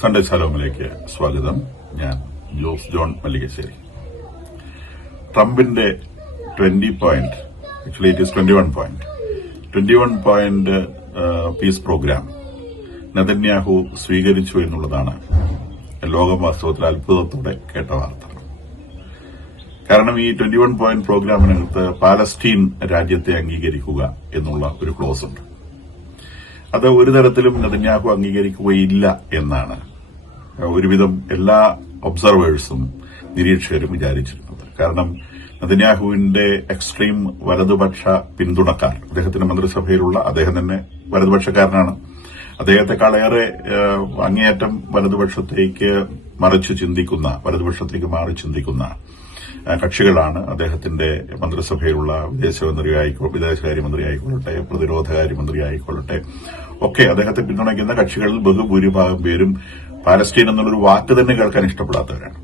Sunday ശലോമിലേക്ക് സ്വാഗതം. ഞാൻ Jose John Mallikassery. ട്രംപിന്റെ 20 point, actually it is 21 point peace program Netanyahu സ്വീകരിച്ചു എന്നുള്ളതാണ് ലോകം വാസ്തവത്തിൽ അത്ഭുതത്തോടെ കേട്ട വാർത്ത. കാരണം ഈ 21 പോയിന്റ് പ്രോഗ്രാമിനകത്ത് പാലസ്തീൻ രാജ്യത്തെ അംഗീകരിക്കുക എന്നുള്ള ഒരു ക്ലോസ് ഉണ്ട്. അത് ഒരു തരത്തിലും നെതന്യാഹു അംഗീകരിക്കുകയില്ല എന്നാണ് ഒരുവിധം എല്ലാ ഒബ്സർവേഴ്സും നിരീക്ഷകരും വിചാരിച്ചിരുന്നത്. കാരണം നെതന്യാഹുവിന്റെ എക്സ്ട്രീം വലതുപക്ഷ പിന്തുണക്കാർ, അദ്ദേഹത്തിന്റെ മന്ത്രിസഭയിലുള്ള, അദ്ദേഹം തന്നെ വലതുപക്ഷക്കാരനാണ്, അദ്ദേഹത്തെക്കാളേറെ അങ്ങേയറ്റം വലതുപക്ഷത്തേക്ക് മാറി ചിന്തിക്കുന്ന കക്ഷികളാണ് അദ്ദേഹത്തിന്റെ മന്ത്രിസഭയിലുള്ള വിദേശകാര്യമന്ത്രി ആയിക്കൊള്ളട്ടെ, പ്രതിരോധകാര്യമന്ത്രി ആയിക്കൊള്ളട്ടെ, ഒക്കെ അദ്ദേഹത്തെ പിന്തുണയ്ക്കുന്ന കക്ഷികളിൽ ബഹുഭൂരിഭാഗം പേരും പാലസ്തീൻ എന്നുള്ളൊരു വാക്ക് തന്നെ കേൾക്കാൻ ഇഷ്ടപ്പെടാത്തവരാണ്.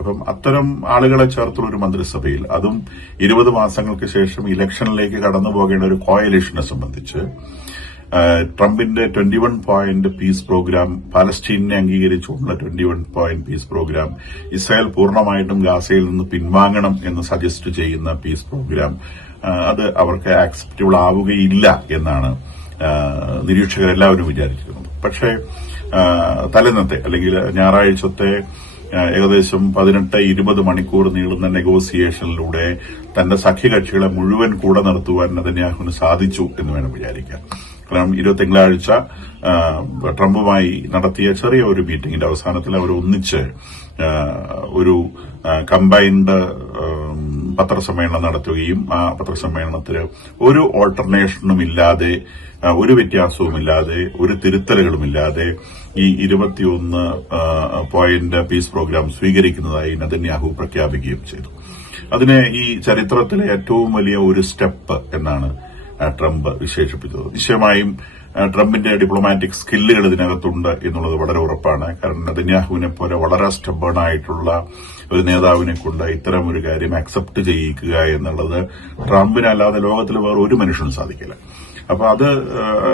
അപ്പം അത്തരം ആളുകളെ ചേർത്തുള്ള ഒരു മന്ത്രിസഭയിൽ, അതും 20 മാസങ്ങൾക്ക് ശേഷം ഇലക്ഷനിലേക്ക് കടന്നു പോകേണ്ട ഒരു കോയലിഷനെ സംബന്ധിച്ച് ട്രംപിന്റെ 21 പോയിന്റ് പീസ് പ്രോഗ്രാം, പാലസ്തീനെ അംഗീകരിച്ചുകൊണ്ടുള്ള 21 പോയിന്റ് പീസ് പ്രോഗ്രാം, ഇസ്രായേൽ പൂർണ്ണമായിട്ടും ഗാസയിൽ നിന്ന് പിൻവാങ്ങണം എന്ന് സജസ്റ്റ് ചെയ്യുന്ന പീസ് പ്രോഗ്രാം, അത് അവർക്ക് ആക്സെപ്റ്റബിൾ ആവുകയില്ല എന്നാണ് നിരീക്ഷകരെല്ലാവരും വിചാരിച്ചിരുന്നത്. പക്ഷേ തലേന്നത്തെ അല്ലെങ്കിൽ ഞായറാഴ്ചത്തെ ഏകദേശം 18-20 മണിക്കൂർ നീളുന്ന നെഗോസിയേഷനിലൂടെ തന്റെ സഖ്യകക്ഷികളെ മുഴുവൻ കൂടെ നിർത്തുവാൻ നെതന്യാഹുവിന് സാധിച്ചു എന്ന് വേണം വിചാരിക്കാൻ. കാരണം തിങ്കളാഴ്ച ട്രംപുമായി നടത്തിയ ചെറിയ ഒരു മീറ്റിംഗിന്റെ അവസാനത്തിൽ അവർ ഒന്നിച്ച് ഒരു കമ്പൈൻഡ് പത്രസമ്മേളനം നടത്തുകയും ആ പത്രസമ്മേളനത്തിന് ഒരു ഓൾട്ടർനേഷനും ഇല്ലാതെ, ഒരു വ്യത്യാസവുമില്ലാതെ, ഒരു തിരുത്തലുകളുമില്ലാതെ ഈ 21 പോയിന്റ് പീസ് പ്രോഗ്രാം സ്വീകരിക്കുന്നതായി നെതന്യാഹു പ്രഖ്യാപിക്കുകയും ചെയ്തു. അതിനെ ഈ ചരിത്രത്തിലെ ഏറ്റവും വലിയ ഒരു സ്റ്റെപ്പ് എന്നാണ് ട്രംപ് വിശേഷിപ്പിച്ചത്. നിശ്ചയമായും ട്രംപിന്റെ ഡിപ്ലോമാറ്റിക് സ്കില്ലുകൾ ഇതിനകത്തുണ്ട് എന്നുള്ളത് വളരെ ഉറപ്പാണ്. കാരണം നെതന്യാഹുവിനെ പോലെ വളരെ സ്റ്റബേണായിട്ടുള്ള ഒരു നേതാവിനെ കൊണ്ട് ഇത്തരം ഒരു കാര്യം അക്സെപ്റ്റ് ചെയ്യിക്കുക എന്നുള്ളത് ട്രംപിനല്ലാതെ ലോകത്തിൽ വേറെ ഒരു മനുഷ്യനും സാധിക്കില്ല. അപ്പൊ അത്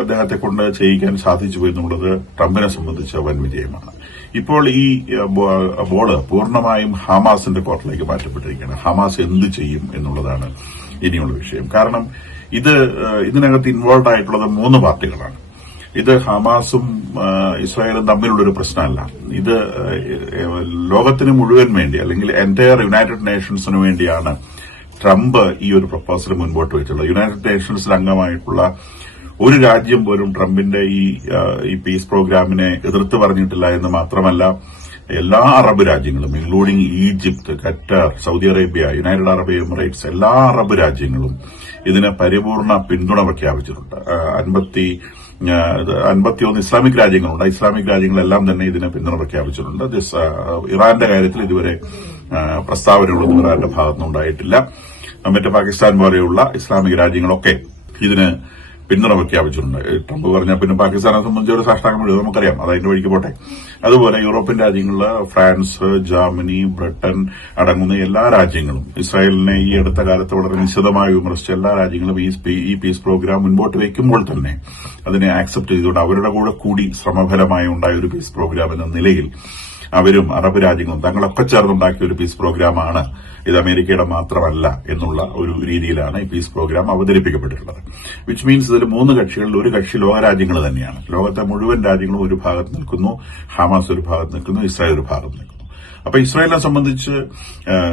അദ്ദേഹത്തെ കൊണ്ട് ചെയ്യിക്കാൻ സാധിച്ചു എന്നുള്ളത് ട്രംപിനെ സംബന്ധിച്ച വൻ വിജയമാണ്. ഇപ്പോൾ ഈ ബോള് പൂർണ്ണമായും ഹമാസിന്റെ കോർട്ടിലേക്ക് മാറ്റപ്പെട്ടിരിക്കുകയാണ്. ഹമാസ് എന്ത് ചെയ്യും എന്നുള്ളതാണ് ഇനിയുള്ള വിഷയം. കാരണം ഇതിനകത്ത് ഇൻവോൾവ് ആയിട്ടുള്ളത് 3 പാർട്ടികളാണ്. ഇത് ഹമാസും ഇസ്രായേലും തമ്മിലുള്ളൊരു പ്രശ്നമല്ല. ഇത് ലോകത്തിന് മുഴുവൻ വേണ്ടി, അല്ലെങ്കിൽ എന്റയർ യുണൈറ്റഡ് നേഷൻസിന് വേണ്ടിയാണ് ട്രംപ് ഈ ഒരു പ്രപ്പോസൽ മുൻപോട്ട് വെച്ചുള്ളത്. യുണൈറ്റഡ് നേഷൻസിൽ അംഗമായിട്ടുള്ള ഒരു രാജ്യം പോലും ട്രംപിന്റെ ഈ പീസ് പ്രോഗ്രാമിനെ എതിർത്ത് പറഞ്ഞിട്ടില്ല എന്ന് മാത്രമല്ല, എല്ലാ അറബ് രാജ്യങ്ങളും including Egypt, Qatar, Saudi Arabia, United Arab Emirates, എല്ലാ അറബ് രാജ്യങ്ങളും ഇതിന് പരിപൂർണ പിന്തുണ പ്രഖ്യാപിച്ചിട്ടുണ്ട്. 51 ഇസ്ലാമിക് രാജ്യങ്ങളുണ്ട്. ഇസ്ലാമിക് രാജ്യങ്ങളെല്ലാം തന്നെ ഇതിന് പിന്തുണ പ്രഖ്യാപിച്ചിട്ടുണ്ട്. ഇറാന്റെ കാര്യത്തിൽ ഇതുവരെ പ്രസ്താവനകളൊന്നും ഇറാന്റെ ഭാഗത്തുനിന്നുണ്ടായിട്ടില്ല. മറ്റേ പാകിസ്ഥാൻ പോലെയുള്ള ഇസ്ലാമിക രാജ്യങ്ങളൊക്കെ ഇതിന് പിന്തുണ പ്രഖ്യാപിച്ചിട്ടുണ്ട്. ട്രംപ് പറഞ്ഞാൽ പിന്നെ പാകിസ്ഥാനെ സംബന്ധിച്ച് ഒരു സാഷ്ടാംഗം എഴുതും, നമുക്കറിയാം, അത് അതിന്റെ വഴിക്ക് പോട്ടെ. അതുപോലെ യൂറോപ്യൻ രാജ്യങ്ങളില് ഫ്രാൻസ്, ജർമ്മനി, ബ്രിട്ടൻ അടങ്ങുന്ന എല്ലാ രാജ്യങ്ങളും, ഇസ്രായേലിനെ ഈ അടുത്ത കാലത്ത് വളരെ നിശിതമായി വിമർശിച്ച എല്ലാ രാജ്യങ്ങളും ഈ പീസ് പ്രോഗ്രാം മുൻപോട്ട് വയ്ക്കുമ്പോൾ തന്നെ അതിനെ ആക്സെപ്റ്റ് ചെയ്തുകൊണ്ട് അവരുടെ കൂടി ശ്രമഫലമായി ഉണ്ടായ ഒരു പീസ് പ്രോഗ്രാം എന്ന നിലയിൽ അവരും അറബ് രാജ്യങ്ങളും തങ്ങളൊക്കെ ചേർന്നുണ്ടാക്കിയ ഒരു പീസ് പ്രോഗ്രാമാണ്, ഇത് അമേരിക്കയുടെ മാത്രമല്ല എന്നുള്ള ഒരു രീതിയിലാണ് ഈ പീസ് പ്രോഗ്രാം അവതരിപ്പിക്കപ്പെട്ടിട്ടുള്ളത്. വിച്ച് മീൻസ് ഇതിൽ 3 കക്ഷികളിൽ ഒരു കക്ഷി ലോകരാജ്യങ്ങൾ തന്നെയാണ്. ലോകത്തെ മുഴുവൻ രാജ്യങ്ങളും ഒരു ഭാഗത്ത് നിൽക്കുന്നു, ഹമാസ് ഒരു ഭാഗത്ത് നിൽക്കുന്നു, ഇസ്രായേൽ ഒരു ഭാഗത്ത് നിൽക്കുന്നു. അപ്പൊ ഇസ്രായേലിനെ സംബന്ധിച്ച്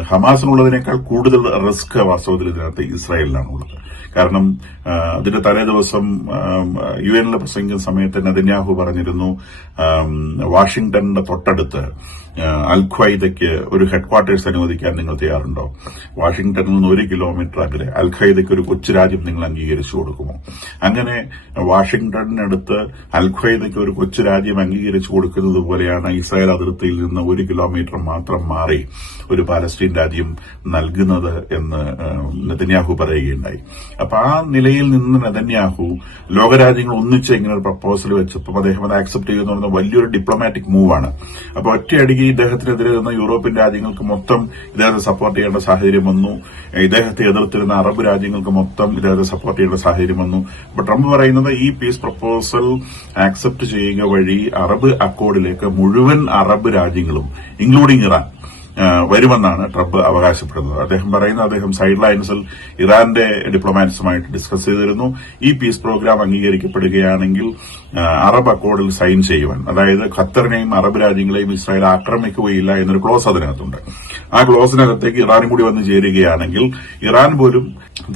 ഹമാസിനുള്ളതിനേക്കാൾ കൂടുതൽ റിസ്ക് വാസ്തവത്തിൽ ഇതിനകത്ത് ഇസ്രായേലിനാണുള്ളത്. കാരണം അതിന്റെ തലേ ദിവസം UN പ്രസംഗിക്കുന്ന സമയത്ത് നെതന്യാഹു പറഞ്ഞിരുന്നു, വാഷിംഗ്ടണിന്റെ തൊട്ടടുത്ത് അൽ-ഖ്വയ്ദയ്ക്ക് ഒരു ഹെഡ്ക്വാർട്ടേഴ്സ് അനുവദിക്കാൻ നിങ്ങൾ തയ്യാറുണ്ടോ? വാഷിംഗ്ടണിൽ നിന്ന് 1 കിലോമീറ്റർ അകലെ അൽ-ഖ്വയ്ദയ്ക്ക് ഒരു കൊച്ചു രാജ്യം നിങ്ങൾ അംഗീകരിച്ചു കൊടുക്കുമോ? അങ്ങനെ വാഷിംഗ്ടണിനടുത്ത് അൽ-ഖ്വയ്ദയ്ക്ക് ഒരു കൊച്ചു രാജ്യം അംഗീകരിച്ചു കൊടുക്കുന്നത് പോലെയാണ് ഇസ്രായേൽ അതിർത്തിയിൽ നിന്ന് 1 കിലോമീറ്റർ മാത്രം മാറി ഒരു പാലസ്തീൻ രാജ്യം നൽകുന്നത് എന്ന് നെതന്യാഹു പറയുകയുണ്ടായി. അപ്പൊ ആ നിലയിൽ നിന്ന് നെതന്യാഹു ലോകരാജ്യങ്ങൾ ഒന്നിച്ച് ഇങ്ങനെ ഒരു പ്രപ്പോസൽ വെച്ചപ്പോൾ അദ്ദേഹം അത് ആക്സെപ്റ്റ് ചെയ്യുന്ന പറയുന്നത് വലിയൊരു ഡിപ്ലോമാറ്റിക് മൂവാണ്. അപ്പൊ ഒറ്റയടിക്ക് ഇദ്ദേഹത്തിനെതിരെ നിന്ന യൂറോപ്യൻ രാജ്യങ്ങൾക്ക് മൊത്തം ഇദ്ദേഹത്തെ സപ്പോർട്ട് ചെയ്യേണ്ട സാഹചര്യം വന്നു. ഇദ്ദേഹത്തെ എതിർത്തിരുന്ന അറബ് രാജ്യങ്ങൾക്ക് മൊത്തം ഇദ്ദേഹത്തെ സപ്പോർട്ട് ചെയ്യേണ്ട സാഹചര്യം വന്നു. അപ്പൊ ട്രംപ് പറയുന്നത് ഈ പീസ് പ്രപ്പോസൽ ആക്സെപ്റ്റ് ചെയ്യുക വഴി അറബ് അക്കോർഡിലേക്ക് മുഴുവൻ അറബ് രാജ്യങ്ങളും ഇൻക്ലൂഡിംഗ് ഇറാൻ വരുമെന്നാണ് ട്രംപ് അവകാശപ്പെടുന്നത്. അദ്ദേഹം പറയുന്നത് അദ്ദേഹം സൈഡ് ലൈൻസിൽ ഇറാന്റെ ഡിപ്ലോമാറ്റ്സുമായിട്ട് ഡിസ്കസ് ചെയ്തിരുന്നു. ഈ പീസ് പ്രോഗ്രാം അംഗീകരിക്കപ്പെടുകയാണെങ്കിൽ അറബ് അക്കോർഡിൽ സൈൻ ചെയ്യുവാൻ, അതായത് ഖത്തറിനെയും അറബ് രാജ്യങ്ങളെയും ഇസ്രായേൽ ആക്രമിക്കുകയില്ല എന്നൊരു ക്ലോസ് അതിനകത്തുണ്ട്. ആ ക്ലോസിനകത്തേക്ക് ഇറാനും കൂടി വന്ന് ചേരുകയാണെങ്കിൽ ഇറാൻ പോലും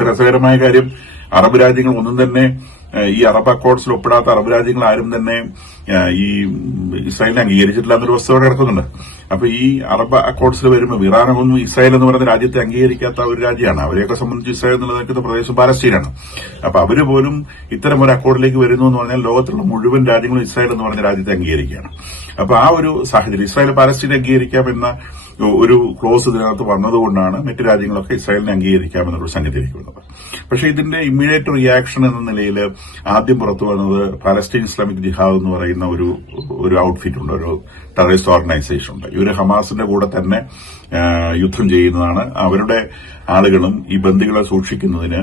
രസകരമായ കാര്യം, അറബ് രാജ്യങ്ങൾ ഒന്നും തന്നെ ഈ അറബ് അക്കോർഡ്സിൽ ഒപ്പിടാത്ത അറബ് രാജ്യങ്ങൾ ആരും തന്നെ ഈ ഇസ്രായേലിനെ അംഗീകരിച്ചിട്ടില്ല എന്നൊരു വസ്തുത കിടക്കുന്നുണ്ട്. അപ്പൊ ഈ അറബ് അക്കോർഡ്സിൽ വരുമ്പോൾ ഇറാനൊന്നും ഇസ്രായേൽ എന്ന് പറയുന്ന രാജ്യത്തെ അംഗീകരിക്കാത്ത ഒരു രാജ്യമാണ്. അവരെയൊക്കെ സംബന്ധിച്ച് ഇസ്രായേൽ നിലനിൽക്കുന്ന പ്രദേശം പാലസ്തീനാണ്. അപ്പൊ അവര് പോലും ഇത്തരം ഒരു അക്കോർഡിലേക്ക് വരുന്നു എന്ന് പറഞ്ഞാൽ ലോകത്തുള്ള മുഴുവൻ രാജ്യങ്ങളും ഇസ്രായേൽ എന്ന് പറഞ്ഞ രാജ്യത്തെ അംഗീകരിക്കുകയാണ്. അപ്പൊ ആ ഒരു സാഹചര്യം ഇസ്രായേൽ പാലസ്തീനെ അംഗീകരിക്കാമെന്ന ഒരു ക്ലോസ് ഇതിനകത്ത് വന്നതുകൊണ്ടാണ് മറ്റു രാജ്യങ്ങളൊക്കെ ഇസ്രായേലിനെ അംഗീകരിക്കാമെന്നൊരു സംഗതിയിലേക്ക് വന്നത്. പക്ഷേ ഇതിന്റെ ഇമ്മീഡിയറ്റ് റിയാക്ഷൻ എന്ന നിലയിൽ ആദ്യം പുറത്തു വന്നത് പാലസ്തീൻ ഇസ്ലാമിക് ജിഹാദ് എന്ന് പറയുന്ന ഒരു ഔട്ട്ഫിറ്റ് ഉണ്ട്, ഒരു ടെററിസ്റ്റ് ഓർഗനൈസേഷൻ ഉണ്ട്. ഇവര് ഹമാസിന്റെ കൂടെ തന്നെ യുദ്ധം ചെയ്യുന്നതാണ്. അവരുടെ ആളുകളും ഈ ബന്ദികളെ സൂക്ഷിക്കുന്നതിന്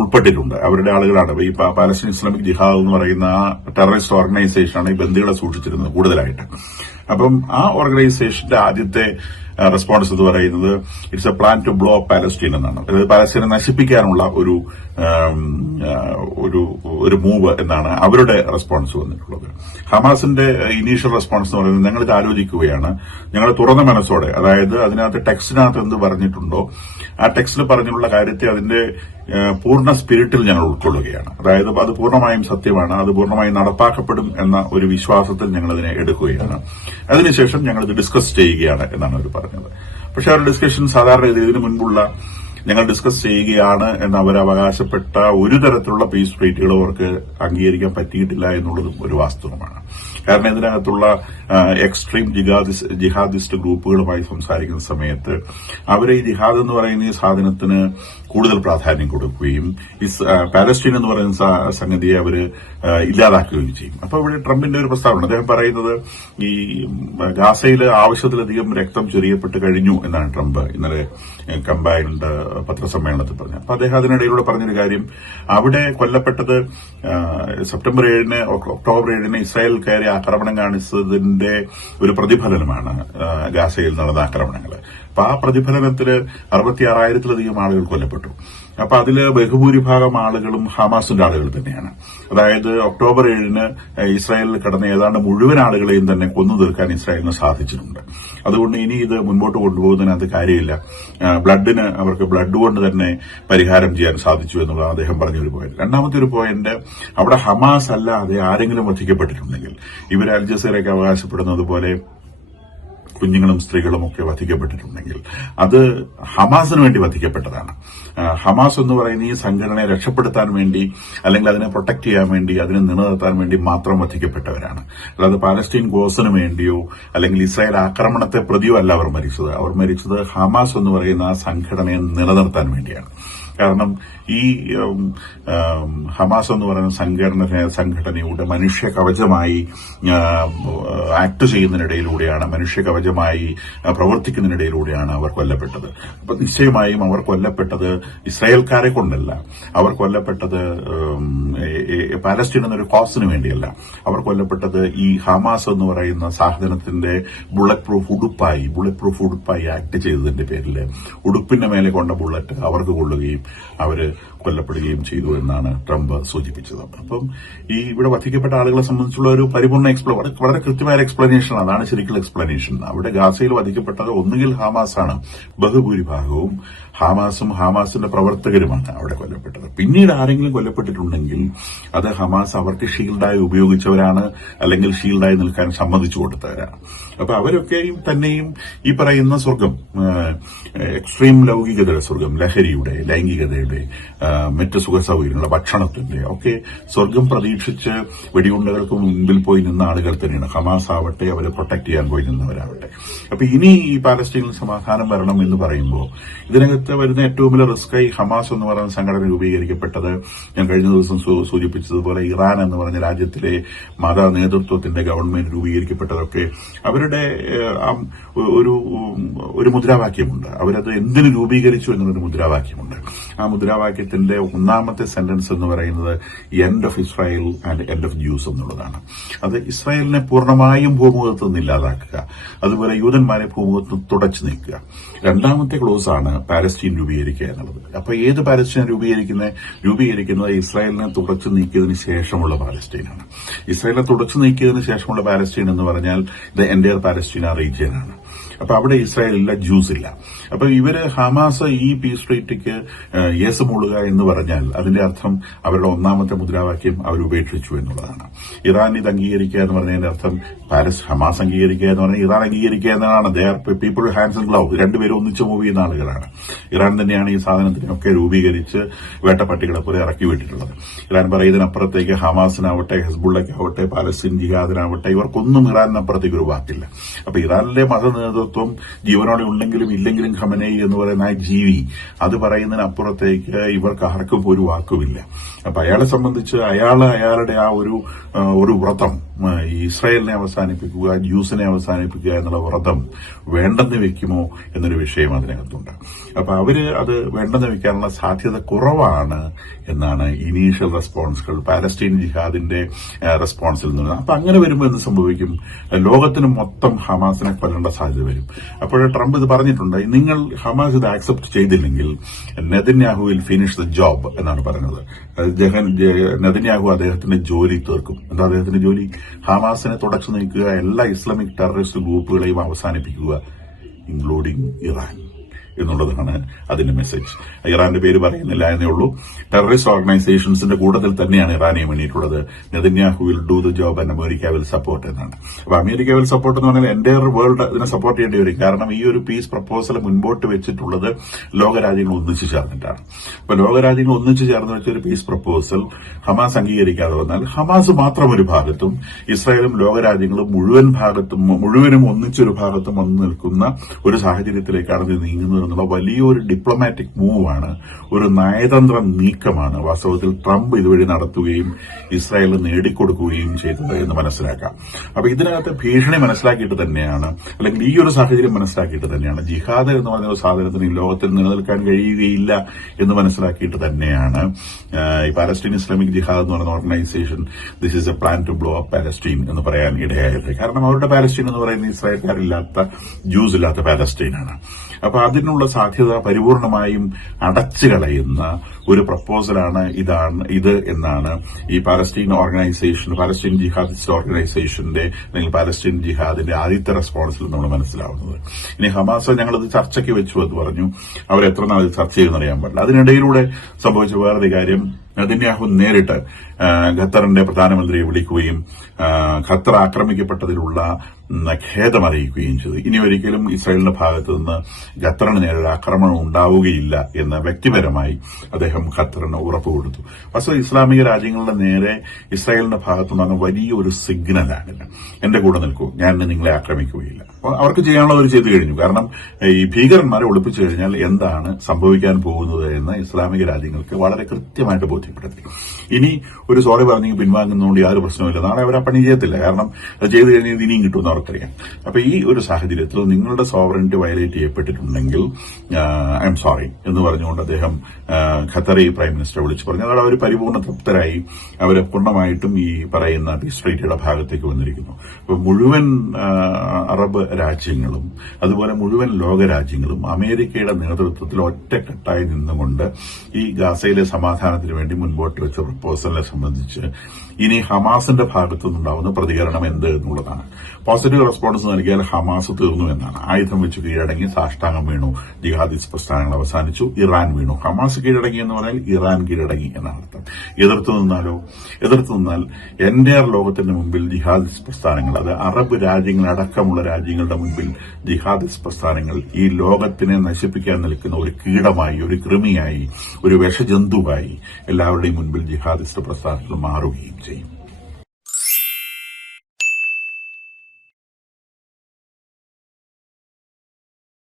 ഉൾപ്പെട്ടിട്ടുണ്ട്. അവരുടെ ആളുകളാണ് ഈ പാലസ്തീൻ ഇസ്ലാമിക് ജിഹാദ് എന്ന് പറയുന്ന ആ ടെററിസ്റ്റ് ഓർഗനൈസേഷനാണ് ഈ ബന്ദികളെ സൂക്ഷിച്ചിരുന്നത് കൂടുതലായിട്ട്. അപ്പം ആ ഓർഗനൈസേഷന്റെ ആദ്യത്തെ റെസ്പോൺസ് എന്ന് പറയുന്നത് it's a plan to blow up Palestine എന്നാണ്. അതായത് പാലസ്തീനെ നശിപ്പിക്കാനുള്ള ഒരു മൂവ് എന്നാണ് അവരുടെ റെസ്പോൺസ് വന്നിട്ടുള്ളത്. ഹമാസിന്റെ ഇനീഷ്യൽ റെസ്പോൺസ് എന്ന് പറയുന്നത് ഞങ്ങളിത് ആലോചിക്കുകയാണ്, ഞങ്ങൾ തുറന്ന മനസ്സോടെ, അതായത് അതിനകത്ത് ടെക്സ്റ്റിനകത്ത് എന്ത് പറഞ്ഞിട്ടുണ്ടോ ആ ടെക്സ്റ്റിൽ പറഞ്ഞിട്ടുള്ള കാര്യത്തെ അതിന്റെ പൂർണ്ണ സ്പിരിറ്റിൽ ഞങ്ങൾ ഉൾക്കൊള്ളുകയാണ്. അതായത് അത് പൂർണ്ണമായും സത്യമാണ്, അത് പൂർണ്ണമായും നടപ്പാക്കപ്പെടും എന്ന ഒരു വിശ്വാസത്തിൽ ഞങ്ങൾ അതിനെ എടുക്കുകയാണ്. അതിനുശേഷം ഞങ്ങളിത് ഡിസ്കസ് ചെയ്യുകയാണ് എന്നാണ് അവർ പറഞ്ഞത്. പക്ഷെ അവരുടെ ഡിസ്കഷൻ സാധാരണ ഇതിനു മുൻപുള്ള ഞങ്ങൾ ഡിസ്കസ് ചെയ്യുകയാണ് എന്ന് അവർ അവകാശപ്പെട്ട ഒരു തരത്തിലുള്ള പീസ് ട്രീറ്റുകളും അവർക്ക് അംഗീകരിക്കാൻ പറ്റിയിട്ടില്ല എന്നുള്ളതും ഒരു വാസ്തവമാണ്. കാരണം ഇതിനകത്തുള്ള എക്സ്ട്രീം ജിഹാദിസ്റ്റ് ഗ്രൂപ്പുകളുമായി സംസാരിക്കുന്ന സമയത്ത് അവരെ ഈ ജിഹാദ് എന്ന് പറയുന്ന ഈ സാധനത്തിന് കൂടുതൽ പ്രാധാന്യം കൊടുക്കുകയും പാലസ്തീൻ എന്ന് പറയുന്ന സംഗതിയെ അവര് ഇല്ലാതാക്കുകയും ചെയ്യും. അപ്പൊ ഇവിടെ ട്രംപിന്റെ ഒരു പ്രസ്താവന, അദ്ദേഹം പറയുന്നത് ഈ ഗാസയിൽ ആവശ്യത്തിലധികം രക്തം ചൊരിയപ്പെട്ട് കഴിഞ്ഞു എന്നാണ് ട്രംപ് ഇന്നലെ കമ്പൈൻഡ് പത്രസമ്മേളനത്തിൽ പറഞ്ഞത്. അപ്പൊ അദ്ദേഹം അതിനിടയിലൂടെ പറഞ്ഞൊരു കാര്യം, അവിടെ കൊല്ലപ്പെട്ടത് സെപ്റ്റംബർ 7-ന് ഒക്ടോബർ 7-ന് ഇസ്രായേൽ കയറി ആക്രമണം കാണിച്ചതിന്റെ ഒരു പ്രതിഫലനമാണ് ഗാസയിൽ നടന്ന ആക്രമണങ്ങൾ. അപ്പൊ ആ പ്രതിഫലനത്തില് 66,000-ലധികം ആളുകൾ കൊല്ലപ്പെട്ടു. അപ്പൊ അതില് ബഹുഭൂരിഭാഗം ആളുകളും ഹമാസിന്റെ ആളുകൾ തന്നെയാണ്. അതായത് ഒക്ടോബർ 7-ന് ഇസ്രായേലിൽ കിടന്ന ഏതാണ്ട് മുഴുവൻ ആളുകളെയും തന്നെ കൊന്നു തീർക്കാൻ ഇസ്രായേലിന് സാധിച്ചിട്ടുണ്ട്. അതുകൊണ്ട് ഇനി ഇത് മുൻപോട്ട് കൊണ്ടുപോകുന്നതിനകത്ത് കാര്യമില്ല. അവർക്ക് ബ്ലഡ് കൊണ്ട് തന്നെ പരിഹാരം ചെയ്യാൻ സാധിച്ചു എന്നുള്ളതാണ് അദ്ദേഹം പറഞ്ഞൊരു പോയിന്റ്. രണ്ടാമത്തെ ഒരു പോയിന്റ്, അവിടെ ഹമാസ് അല്ലാതെ ആരെങ്കിലും വധിക്കപ്പെട്ടിട്ടുണ്ടെങ്കിൽ, ഇവർ അൽ ജസീറയൊക്കെ അവകാശപ്പെടുന്നത് പോലെ കുഞ്ഞുങ്ങളും സ്ത്രീകളും ഒക്കെ വധിക്കപ്പെട്ടിട്ടുണ്ടെങ്കിൽ അത് ഹമാസിന് വേണ്ടി വധിക്കപ്പെട്ടതാണ്. ഹമാസ് എന്ന് പറയുന്ന ഈ സംഘടനയെ രക്ഷപ്പെടുത്താൻ വേണ്ടി, അല്ലെങ്കിൽ അതിനെ പ്രൊട്ടക്ട് ചെയ്യാൻ വേണ്ടി, അതിനെ നിലനിർത്താൻ വേണ്ടി മാത്രം വധിക്കപ്പെട്ടവരാണ്. അല്ലാതെ പാലസ്തീൻ ഗോസിന് വേണ്ടിയോ അല്ലെങ്കിൽ ഇസ്രായേൽ ആക്രമണത്തെ പ്രതിയോ അല്ല അവർ മരിച്ചത് ഹമാസ് എന്ന് പറയുന്ന ആ സംഘടനയെ നിലനിർത്താൻ വേണ്ടിയാണ്. കാരണം ഈ ഹമാസ് എന്ന് പറയുന്ന സംഘടനയുടെ മനുഷ്യ കവചമായി ആക്ട് ചെയ്യുന്നതിനിടയിലൂടെയാണ്, മനുഷ്യ കവചമായി പ്രവർത്തിക്കുന്നതിനിടയിലൂടെയാണ് അവർ കൊല്ലപ്പെട്ടത്. അപ്പൊ നിശ്ചയമായും അവർ കൊല്ലപ്പെട്ടത് ഇസ്രായേൽക്കാരെ കൊണ്ടല്ല, അവർ കൊല്ലപ്പെട്ടത് പാലസ്തീൻ എന്നൊരു കോസിന് വേണ്ടിയല്ല. അവർ കൊല്ലപ്പെട്ടത് ഈ ഹമാസ് എന്ന് പറയുന്ന സാധനത്തിന്റെ ബുള്ളറ്റ് പ്രൂഫ് ഉടുപ്പായി ആക്ട് ചെയ്തതിന്റെ പേരിൽ ഉടുപ്പിന്റെ മേലെ കൊണ്ട ബുള്ളറ്റ് അവർക്ക് കൊള്ളുകയും അവര് കൊല്ലപ്പെടുകയും ചെയ്തു എന്നാണ് ട്രംപ് സൂചിപ്പിച്ചത്. അപ്പം ഈ ഇവിടെ വധിക്കപ്പെട്ട ആളുകളെ സംബന്ധിച്ചുള്ള ഒരു പരിപൂർണ്ണ വളരെ കൃത്യമായ എക്സ്പ്ലനേഷൻ, അതാണ് ശരിക്കുള്ള എക്സ്പ്ലനേഷൻ. അവിടെ ഗാസയിൽ വധിക്കപ്പെട്ടത് ഒന്നുകിൽ ഹമാസാണ്, ബഹുഭൂരിഭാഗവും ഹമാസിന്റെ പ്രവർത്തകരുമാണ് അവിടെ കൊല്ലപ്പെട്ടത്. പിന്നീട് ആരെങ്കിലും കൊല്ലപ്പെട്ടിട്ടുണ്ടെങ്കിൽ അത് ഹമാസ് അവർക്ക് ഷീൽഡായി ഉപയോഗിച്ചവരാണ്, അല്ലെങ്കിൽ ഷീൽഡായി നിൽക്കാൻ സമ്മതിച്ചു കൊടുത്തവരാണ്. അപ്പൊ അവരൊക്കെയും തന്നെയും ഈ പറയുന്ന സ്വർഗം, എക്സ്ട്രീം ലൗകികതയുടെ സ്വർഗം, ലഹരിയുടെ, ലൈംഗിക ലൈംഗികതയുടെ, മറ്റ് സുഖ സൗകര്യങ്ങളുടെ, ഭക്ഷണത്തിന്റെ ഒക്കെ സ്വർഗം പ്രതീക്ഷിച്ച് വെടിയുണ്ടകൾക്ക് മുൻപിൽ പോയി നിന്ന ആളുകൾ തന്നെയാണ്. ഹമാസ് ആവട്ടെ, അവരെ പ്രൊട്ടക്ട് ചെയ്യാൻ പോയി നിന്നവരാവട്ടെ. അപ്പൊ ഇനി ഈ പാലസ്തീനിൽ സമാധാനം വരണം എന്ന് പറയുമ്പോൾ ഇതിനകത്ത് വരുന്ന ഏറ്റവും വലിയ റിസ്ക്കായി ഹമാസ് എന്ന് പറയുന്ന സംഘടന രൂപീകരിക്കപ്പെട്ടത്, ഞാൻ കഴിഞ്ഞ ദിവസം സൂചിപ്പിച്ചതുപോലെ ഇറാൻ എന്ന് പറഞ്ഞ രാജ്യത്തിലെ മത നേതൃത്വത്തിന്റെ ഗവൺമെന്റ് രൂപീകരിക്കപ്പെട്ടതൊക്കെ അവരുടെ ഒരു മുദ്രാവാക്യമുണ്ട്. അവരത് എന്തിനു രൂപീകരിച്ചു എന്നൊരു മുദ്രാവാക്യമുണ്ട്. ആ മുദ്രാവാക്യത്തിന്റെ ഒന്നാമത്തെ സെന്റൻസ് എന്ന് പറയുന്നത് end of Israel and end of juice എന്നുള്ളതാണ്. അത് ഇസ്രായേലിനെ പൂർണ്ണമായും ഭൂമുഖത്ത് നിന്ന് ഇല്ലാതാക്കുക, അതുപോലെ യൂതന്മാരെ ഭൂമുഖത്ത് തുടച്ചു നീക്കുക. രണ്ടാമത്തെ ക്ലോസ് ആണ് പാലസ്തീൻ രൂപീകരിക്കുക എന്നുള്ളത്. അപ്പൊ ഏത് പാലസ്തീൻ രൂപീകരിക്കുന്നത് ഇസ്രായേലിനെ തുടച്ചു നീക്കിയതിനു ശേഷമുള്ള പാലസ്തീനാണ്. ഇസ്രായേലിനെ തുടച്ചു നീക്കിയതിനു ശേഷമുള്ള പാലസ്തീൻ എന്ന് പറഞ്ഞാൽ ഇത് എൻറ്റയർ പാലസ്തീന റീജിയനാണ്. അപ്പൊ അവിടെ ഇസ്രായേൽ ഇല്ല, ജ്യൂസ് ഇല്ല. അപ്പൊ ഇവര് ഹമാസ് ഈ പീസ് ട്രീറ്റിക്ക് യേസ് മൂളുക എന്ന് പറഞ്ഞാൽ അതിന്റെ അർത്ഥം അവരുടെ ഒന്നാമത്തെ മുദ്രാവാക്യം അവർ ഉപേക്ഷിച്ചു എന്നുള്ളതാണ്. ഇറാൻ ഇത് അംഗീകരിക്കുക എന്ന് പറഞ്ഞതിന്റെ അർത്ഥം ഹമാസ് അംഗീകരിക്കുക എന്ന് പറഞ്ഞാൽ ഇറാൻ അംഗീകരിക്കുക എന്നതാണ്. They are people hands and gloves, രണ്ടുപേരും ഒന്നിച്ച് മൂവ് ചെയ്യുന്ന ആളുകളാണ്. ഇറാൻ തന്നെയാണ് ഈ സാധനത്തിനൊക്കെ രൂപീകരിച്ച് വേട്ടപ്പട്ടികളെ പോലെ ഇറക്കി വിട്ടിട്ടുള്ളത്. ഇറാൻ പറയുന്നതിനപ്പുറത്തേക്ക് ഹമാസിനാവട്ടെ, ഹെസ്ബുള്ളയ്ക്കാവട്ടെ, പാലസ്തീൻ ജിഹാദിനാവട്ടെ, ഇവർക്കൊന്നും ഇറാനിനപ്പുറത്തേക്ക് ഒരു വാക്കില്ല. അപ്പൊ ഇറാനിലെ മത നേതൃത്വം ജീവനോടെ ഉണ്ടെങ്കിലും ഇല്ലെങ്കിലും ഖമനേയി എന്ന് പറയുന്ന ആ ജീവി, അത് പറയുന്നതിനപ്പുറത്തേക്ക് ഇവർക്ക് ആർക്കും ഒരു വാക്കുമില്ല. അപ്പൊ അയാളെ സംബന്ധിച്ച് അയാളുടെ ആ ഒരു വ്രതം, ഇസ്രായേലിനെ അവസാനിപ്പിക്കുക, ജ്യൂസിനെ അവസാനിപ്പിക്കുക എന്നുള്ള വ്രതം വേണ്ടെന്ന് വെക്കുമോ എന്നൊരു വിഷയം അതിനകത്തുണ്ട്. അപ്പൊ അവര് അത് വേണ്ടെന്ന് വെക്കാനുള്ള സാധ്യത കുറവാണ് എന്നാണ് ഇനീഷ്യൽ റെസ്പോൺസുകൾ പാലസ്തീൻ ജിഹാദിന്റെ റെസ്പോൺസിൽ നിന്ന്. അപ്പൊ അങ്ങനെ വരുമ്പോൾ എന്ത് സംഭവിക്കും? ലോകത്തിന് മൊത്തം ഹമാസിനെ കൊല്ലേണ്ട സാധ്യത വരും. അപ്പോൾ ട്രംപ് ഇത് പറഞ്ഞിട്ടുണ്ട്, നിങ്ങൾ ഹമാസ് ഇത് ആക്സെപ്റ്റ് ചെയ്തില്ലെങ്കിൽ Netanyahu will finish the job എന്നാണ് പറഞ്ഞത്. നെതന്യാഹു അദ്ദേഹത്തിന്റെ ജോലി തീർക്കും. എന്താ അദ്ദേഹത്തിന്റെ ജോലി? ഹമാസിനെ തുടച്ചു നീക്കുക, എല്ലാ ഇസ്ലാമിക് ടെററിസ്റ്റ് ഗ്രൂപ്പുകളെയും അവസാനിപ്പിക്കുക, ഇൻക്ലൂഡിംഗ് ഇറാൻ എന്നുള്ളതാണ് അതിന്റെ മെസ്സേജ്. ഇറാന്റെ പേര് പറയുന്നില്ല എന്നേ ഉള്ളൂ. ടെററിസ്റ്റ് ഓർഗനൈസേഷൻസിന്റെ കൂട്ടത്തിൽ തന്നെയാണ് ഇറാനെ വേണ്ടിയിട്ടുള്ളത്. Netanyahu will do the job and America will support എന്നാണ്. അപ്പൊ അമേരിക്ക വിൽ സപ്പോർട്ട് എന്ന് പറഞ്ഞാൽ എൻ്റയർ വേൾഡ് ഇതിനെ സപ്പോർട്ട് ചെയ്യേണ്ടി വരും. കാരണം ഈ ഒരു പീസ് പ്രപ്പോസൽ മുൻപോട്ട് വെച്ചിട്ടുള്ളത് ലോകരാജ്യങ്ങൾ ഒന്നിച്ചു ചേർന്നിട്ടാണ്. അപ്പൊ ലോകരാജ്യങ്ങൾ ഒന്നിച്ചു ചേർന്ന് വെച്ച ഒരു പീസ് പ്രപ്പോസൽ ഹമാസ് അംഗീകരിക്കാതെ വന്നാൽ ഹമാസ് മാത്രം ഒരു ഭാഗത്തും ഇസ്രായേലും ലോകരാജ്യങ്ങളും മുഴുവനും ഒന്നിച്ചൊരു ഭാഗത്തും വന്നു നിൽക്കുന്ന ഒരു സാഹചര്യത്തിലേക്കാണ് ഇത് നീങ്ങുന്നത് എന്നുള്ള വലിയൊരു ഡിപ്ലോമാറ്റിക് മൂവാണ്, ഒരു നയതന്ത്ര നീക്കമാണ് വാസ്തവത്തിൽ ട്രംപ് ഇതുവഴി നടത്തുകയും ഇസ്രായേലിന് നേടിക്കൊടുക്കുകയും ചെയ്തത് എന്ന് മനസ്സിലാക്കാം. അപ്പൊ ഇതിനകത്ത് ഭീഷണി മനസ്സിലാക്കിയിട്ട് തന്നെയാണ്, അല്ലെങ്കിൽ ഈ ഒരു സാഹചര്യം മനസ്സിലാക്കിയിട്ട് തന്നെയാണ് ജിഹാദ് എന്ന് പറഞ്ഞ ഒരു സാധനത്തിന് ഈ ലോകത്തിൽ നിലനിൽക്കാൻ കഴിയുകയില്ല എന്ന് മനസ്സിലാക്കിയിട്ട് തന്നെയാണ് ഈ പാലസ്തീൻ ഇസ്ലാമിക് ജിഹാദ് എന്ന് പറയുന്ന organization this is a plan to blow up Palestine എന്ന് പറയാൻ ഇടയായത്. കാരണം അവരുടെ പാലസ്തീൻ എന്ന് പറയുന്ന ഇസ്രായേൽക്കാരില്ലാത്ത, ജ്യൂസ് ഇല്ലാത്ത പാലസ്തീനാണ്. അപ്പൊ അതിനുള്ള സാധ്യത പരിപൂർണമായും അടച്ചു കളയുന്ന ഒരു പ്രപ്പോസലാണ് ഇത് എന്നാണ് ഈ പാലസ്തീൻ ജിഹാദിസ്റ്റ് ഓർഗനൈസേഷന്റെ അല്ലെങ്കിൽ പാലസ്തീൻ ജിഹാദിന്റെ ആദ്യത്തെ റെസ്പോൺസിൽ നമ്മൾ മനസ്സിലാവുന്നത്. ഇനി ഹമാസ് ഞങ്ങളത് ചർച്ചയ്ക്ക് വെച്ചു എന്ന് പറഞ്ഞു. അവരെത്ര നാൾ ചർച്ച ചെയ്യുന്നറിയാൻ പാടില്ല. അതിനിടയിലൂടെ സംഭവിച്ച വേറൊരു കാര്യം, നെതന്യാഹു നേരിട്ട് ഖത്തറിന്റെ പ്രധാനമന്ത്രിയെ വിളിക്കുകയും ഖത്തർ ആക്രമിക്കപ്പെട്ടതിലുള്ള ഖേദമറിയിക്കുകയും ചെയ്തു. ഇനി ഒരിക്കലും ഇസ്രായേലിന്റെ ഭാഗത്തു നിന്ന് ഖത്തറിന് നേരെ ആക്രമണം ഉണ്ടാവുകയില്ല എന്ന് വ്യക്തിപരമായി അദ്ദേഹം ഖത്തറിന് ഉറപ്പ് കൊടുത്തു. പക്ഷേ ഇസ്ലാമിക രാജ്യങ്ങളുടെ നേരെ ഇസ്രായേലിന്റെ ഭാഗത്തു നിന്ന് വലിയൊരു സിഗ്നലാണിത്. എന്റെ കൂടെ നിൽക്കൂ, ഞാൻ നിങ്ങളെ ആക്രമിക്കുകയില്ല. അവർക്ക് ചെയ്യാനുള്ളത് അവർ ചെയ്തു കഴിഞ്ഞു. കാരണം ഈ ഭീകരന്മാരെ ഒളിപ്പിച്ചു കഴിഞ്ഞാൽ എന്താണ് സംഭവിക്കാൻ പോകുന്നത് എന്ന് ഇസ്ലാമിക രാജ്യങ്ങൾക്ക് വളരെ കൃത്യമായിട്ട് ബോധ്യപ്പെടുത്തി. ഇനി ഒരു സോറി പറഞ്ഞെങ്കിൽ പിൻവാങ്ങുന്നതുകൊണ്ട് യാതൊരു പ്രശ്നമില്ല. നാളെ അവർ ആ പണി ചെയ്യത്തില്ല. കാരണം അത് ചെയ്തു കഴിഞ്ഞാൽ ഇനിയും കിട്ടുമെന്ന് അവർക്കറിയാം. അപ്പൊ ഈ ഒരു സാഹചര്യത്തിൽ നിങ്ങളുടെ സോവറിനിറ്റി വയലേറ്റ് ചെയ്യപ്പെട്ടിട്ടുണ്ടെങ്കിൽ ഐ എം സോറി എന്ന് പറഞ്ഞുകൊണ്ട് അദ്ദേഹം ഖത്തറി പ്രൈം മിനിസ്റ്ററെ വിളിച്ചു പറഞ്ഞു. അതോടെ അവർ പരിപൂർണ്ണ തൃപ്തരായി. അവരെ പൂർണ്ണമായിട്ടും ഈ പറയുന്ന പീസ് ട്രീറ്റിയുടെ ഭാഗത്തേക്ക് വന്നിരിക്കുന്നു. അപ്പൊ മുഴുവൻ അറബ് രാജ്യങ്ങളും അതുപോലെ മുഴുവൻ ലോകരാജ്യങ്ങളും അമേരിക്കയുടെ നേതൃത്വത്തിൽ ഒറ്റക്കെട്ടായി നിന്നുകൊണ്ട് ഈ ഗാസയിലെ സമാധാനത്തിന് വേണ്ടി മുൻപോട്ട് വെച്ച പ്രപ്പോസലിനെ സംബന്ധിച്ച് ഇനി ഹമാസിന്റെ ഭാഗത്തു നിന്നുണ്ടാവുന്ന പ്രതികരണം എന്ത് എന്നുള്ളതാണ്. പോസിറ്റീവ് റെസ്പോൺസ് നൽകിയാൽ ഹമാസ് തീർന്നു എന്നാണ്. ആയുധം വെച്ച് കീഴടങ്ങി സാഷ്ടാംഗം വീണു, ജിഹാദിസ്റ്റ് പ്രസ്ഥാനങ്ങൾ അവസാനിച്ചു, ഇറാൻ വീണു. ഹമാസ് കീഴടങ്ങി എന്ന് പറഞ്ഞാൽ ഇറാൻ കീഴടങ്ങി എന്നാണ് അർത്ഥം. എതിർത്തു നിന്നാൽ എൻറ്റയർ ലോകത്തിന്റെ മുമ്പിൽ ജിഹാദിസ്റ്റ് പ്രസ്ഥാനങ്ങൾ, അത് അറബ് രാജ്യങ്ങളടക്കമുള്ള രാജ്യങ്ങളുടെ മുമ്പിൽ ജിഹാദിസ്റ്റ് പ്രസ്ഥാനങ്ങൾ ഈ ലോകത്തിനെ നശിപ്പിക്കാൻ നിൽക്കുന്ന ഒരു കീടമായി, ഒരു കൃമിയായി, ഒരു വിഷജന്തുവായി എല്ലാവരുടെയും മുൻപിൽ ജിഹാദിസ്റ്റ് പ്രസ്ഥാനങ്ങൾ മാറുകയും ചെയ്യും.